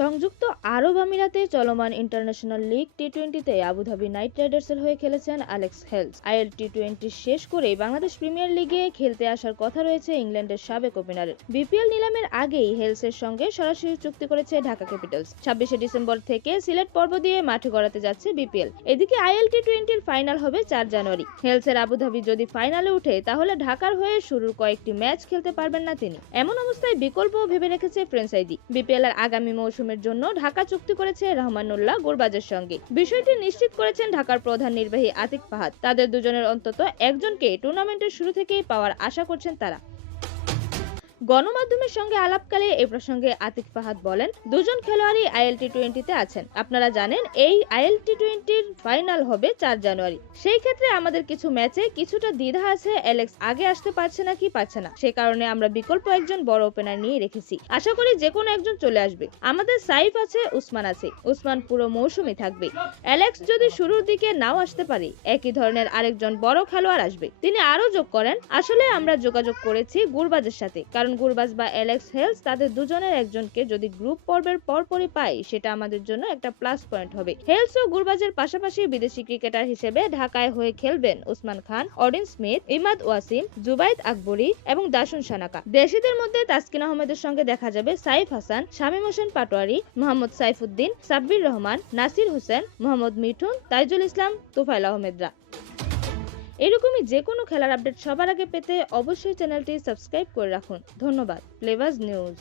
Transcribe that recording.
সংযুক্ত আরব আমিরাতে চলমান ইন্টারন্যাশনাল লিগ টি-20তে আবুধাবি নাইট রাইডার্সের হয়ে খেলেছেন অ্যালেক্স হেলস। আইএল টি-20 শেষ করেই বাংলাদেশ প্রিমিয়ার লিগে খেলতে আসার কথা রয়েছে ইংল্যান্ডের সাবেক ওপেনারের। বিপিএল নিলামের আগেই হেলসের সঙ্গে সরাসরি চুক্তি করেছে ঢাকা ক্যাপিটালস। 26শে ডিসেম্বর থেকে সিলেট পর্ব দিয়ে মাঠে গড়াতে যাচ্ছে বিপিএল। এদিকে আইএল টি-20-র ফাইনাল হবে 4 জানুয়ারি। হেলসের আবুধাবি যদি ফাইনালে উঠে তাহলে ঢাকার হয়ে শুরুর কয়েকটি ম্যাচ খেলতে পারবেন না তিনি। এমন অবস্থায় বিকল্পও ভেবে রেখেছে ফ্র্যাঞ্চাইজি। বিপিএল এর আগামী মৌসুমের জন্য ঢাকা চুক্তি করেছে রহমানুল্লাহ গুরবাজের সঙ্গে। বিষয়টি নিশ্চিত করেছেন ঢাকার প্রধান নির্বাহী আতিক ফাহাদ। তাদের দুজনের অন্তত একজনকে টুর্নামেন্টের শুরু থেকেই পাওয়ার আশা করছেন তারা। গণমাধ্যমের সঙ্গে আলাপকালে এ প্রসঙ্গে আতিক ফাহাদ বলেন, দুজন খেলোয়াড়ই আইএল টি-20তে আছেন। আপনারা জানেন এই আইএল টি-20-র ফাইনাল হবে 4 জানুয়ারি। সেই ক্ষেত্রে আমাদের কিছু ম্যাচে কিছুটা দ্বিধা আছে, অ্যালেক্স আগে আসতে পারছে না কি পারছে না, সে কারণে আমরা বিকল্প একজন বড় ওপেনার নিয়ে রেখেছি। আশা করি যে কোনো একজন চলে আসবে। আমাদের সাইফ আছে, উসমান আছে। উসমান পুরো মৌসুমই থাকবে। অ্যালেক্স যদি শুরুর দিকে নাও আসতে পারে, একই ধরনের আরেকজন বড় খেলোয়াড় আসবে। তিনি আরো যোগ করেন, আসলে আমরা যোগাযোগ করেছি গুরবাজের সাথে, কারণ গুরবাজ বা অ্যালেক্স হেলস তাদের দুজনের একজনকে যদি গ্রুপ পর্বের পরপরই পাই সেটা আমাদের জন্য একটা প্লাস পয়েন্ট হবে। হেলস ও গুরবাজের পাশাপাশি বিদেশি ক্রিকেটার হিসেবে ঢাকায় হয়ে খেলবেন ওসমান খান, অডিন স্মিথ, ইমাদ ওয়াসিম, জুবাইদ আকবরী এবং দাসুন সানাকা। দেশিদের মধ্যে তাসকিন আহমেদের সঙ্গে দেখা যাবে সাইফ হাসান, শামীম হোসেন পাটোয়ারি, মোহাম্মদ সাইফুদ্দিন, সাব্বির রহমান, নাসির হোসেন, মোহাম্মদ মিঠুন, তাইজুল ইসলাম, তোফায়েল আহমেদরা। এরকমই যে কোনো খেলার আপডেট সবার আগে পেতে অবশ্যই চ্যানেলটি সাবস্ক্রাইব করে রাখুন। ধন্যবাদ। Flavours news.